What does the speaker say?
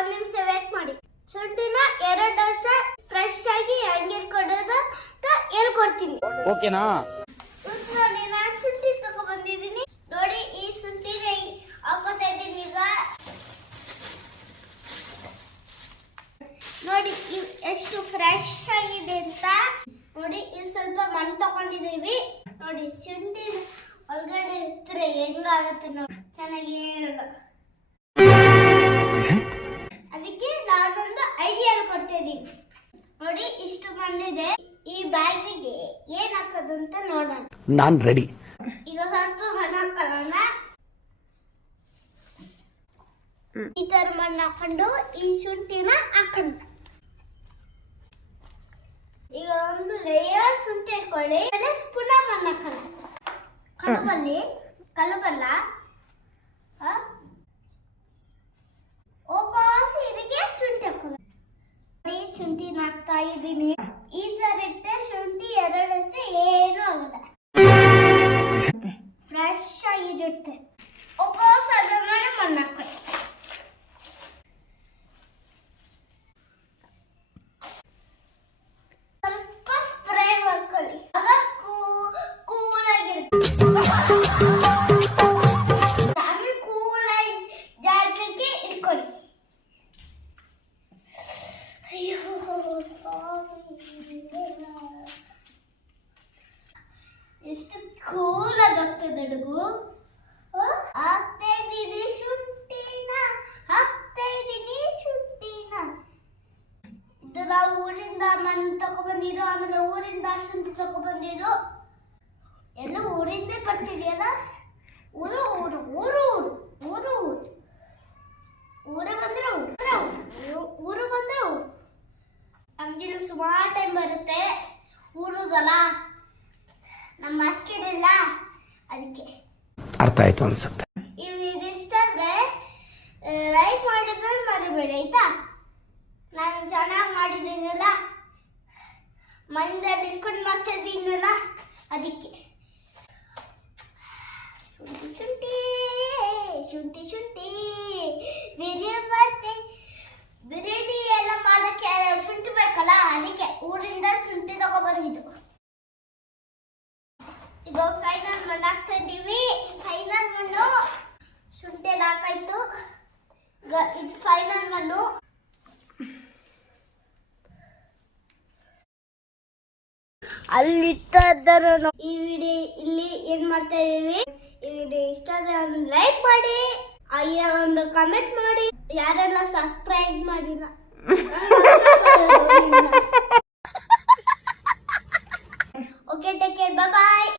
1 ನಿಮಿಷ ವೇಟ್ ಮಾಡಿ. ಶುಂಠಿನ 2 ವರ್ಷ ಫ್ರೆಶ್ ಆಗಿ ಹೆಂಗಿರ್ಕೊಡೋದು ಅಂತ ಹೇಳ್ಕೊಡ್ತೀನಿ. ಓಕೆನಾ? ನೋಡಿ, ನಾನು ಶುಂಠಿ ತಗೋ ಬಂದಿದ್ದೀನಿ. ನೋಡಿ, ಈ ಶುಂಠಿನ ಹಾಕೋತಾ ಇದ್ದೀನಿ ಈಗ. ನೋಡಿ ಎಷ್ಟು ಫ್ರೆಶ್ ಆಗಿದೆ ಅಂತ. ನೋಡಿ, ಇದು ಸ್ವಲ್ಪ ಮಣ್ಣು ತಗೊಂಡಿದ್ದೀವಿ. ನೋಡಿ, ಶುಂಠಿ ಹೊರಗಡೆ ಇಟ್ಟರೆ ಹೆಂಗಾಗುತ್ತೆ ನೋಡಿ, ಚೆನ್ನಾಗಿ ಇರಲ್ಲ. ಅದಕ್ಕೆ ನಾನೊಂದು ಐಡಿಯಾ ಕೊಡ್ತಾ ಇದ್ದೀನಿ. ನೋಡಿ, ಇಷ್ಟು ಮಣ್ಣಿದೆ. ಈ ಬ್ಯಾಗಿಗೆ ಏನ್ ಹಾಕೋದು ಅಂತ ನೋಡೋಣ. ನಾನ್ ರೆಡಿ. ಈಗ ಸ್ವಲ್ಪ ಮಣ್ಣು ಹಾಕೋಣ. ಈ ತರ ಮಣ್ಣು ಹಾಕೊಂಡು ಈ ಶುಂಠಿನ ಹಾಕೊಂಡು ಈಗ ಒಂದು ಲೇಯರ್ ಶುಂಠಿ ಇಟ್ಕೊಳ್ಳಿ. ಪುನಃ ಮಣ್ಣು ಹಾಕೋಣ. ಕಲಬಲ್ಲ ವಾಪಸ್ ಇದಕ್ಕೆ ಶುಂಠಿ ಹಾಕೋಣ. ಶುಂಠಿ ಹಾಕ್ತಾ ಇದ್ದೀನಿ. ಈ ತರ ಇಟ್ಟೆ ಶುಂಠಿ 2 ವರ್ಷ ಏನು ಆಗಲ್ಲ, ಫ್ರೆಶ್ ಆಗಿರುತ್ತೆ. ವಾಪಸ್ ಅದ್ರ ಮೇಲೆ ಮಣ್ಣು ಹಾಕೊಳ್ಳಿ. ಸ್ವಲ್ಪ ಸ್ಪ್ರೇ ಮಾಡ್ಕೊಳ್ಳಿ. ಆಗ ಕೂಲ್ ಆಗಿರುತ್ತೆ. ಆಮೇಲೆ ಕೂಲ್ ಆಗಿ ಜಾಗಕ್ಕೆ ಇಟ್ಕೊಳ್ಳಿ. ಅಯ್ಯೋ ಎಷ್ಟು ಕೂಲ್ ಆಗುತ್ತೆ ಅಡುಗು. ಹಾಕ್ತಾ ಇದ್ದೀನಿ ಶುಂಠಿನ. ಇದು ನಾವು ಊರಿಂದ ಮಣ್ಣು ತಗೊಬಂದಿದ್ದು, ಆಮೇಲೆ ಊರಿಂದ ಶುಂಠಿ ತಗೊಬಂದಿದ್ದು. ಎಲ್ಲ ಊರಿಂದೇ ಬರ್ತಿದೆಯಲ್ಲ. ಊರು ಬಂದ್ರೆ ನಮ್ಗಿಲ್ಲಿ ಸುಮಾರು ಟೈಮ್ ಬರುತ್ತೆ. ಊರುಗಲ್ಲ, ನಮ್ಮ ಅಕ್ಕಿರಿಲ್ಲ, ಅದಕ್ಕೆ ಅರ್ಥ ಆಯ್ತು ಅನ್ಸುತ್ತೆ. ಈ ವಿಡಿಯೋ ಇಷ್ಟ ಆದರೆ ಲೈಕ್ ಮಾಡಿದ್ರೆ ಮರಿಬೇಡಿ ಆಯ್ತಾ. ನಾನು ಚೆನ್ನಾಗಿ ಮಾಡಿದ್ದೀನಲ್ಲ, ಮೈಂದಲ್ಲಿ ಇಟ್ಕೊಂಡು ಮಾಡ್ತಾ ಇದ್ದೀನಲ್ಲ, ಅದಕ್ಕೆ ಶುಂಠಿ ಬಿರಿಯಾನಿ ಎಲ್ಲ ಮಾಡೋಕ್ಕೆ ಶುಂಠಿ ಬೇಕಲ್ಲ, ಅದಕ್ಕೆ ಊರಿಂದ ಶುಂಠಿ ತಗೊಬಂದಿದ್ದು. ಈಗ ಫೈನಲ್ ಮಣ್ಣು ಹಾಕ್ತಾ ಇದ್ದೀವಿ. ಫೈನಲ್ ಮಣ್ಣು ಶುಂಠಿ ಎಲ್ಲ ಹಾಕಾಯ್ತು. ಈಗ ಇದು ಫೈನಲ್ ಮಣ್ಣು. ಅಲ್ಲಿಟ್ಟರು. ಈ ವಿಡಿಯೋ ಇಲ್ಲಿ ಏನ್ ಮಾಡ್ತಾ ಇದೀವಿ. ಈ ವಿಡಿಯೋ ಇಷ್ಟ ಆದ್ರೆ ಒಂದು ಲೈಕ್ ಮಾಡಿ, ಹಾಗೆ ಒಂದು ಕಮೆಂಟ್ ಮಾಡಿ. ಯಾರೆಲ್ಲ ಸಬ್ಸ್ಕ್ರೈಬ್ ಮಾಡಿಲ್ಲ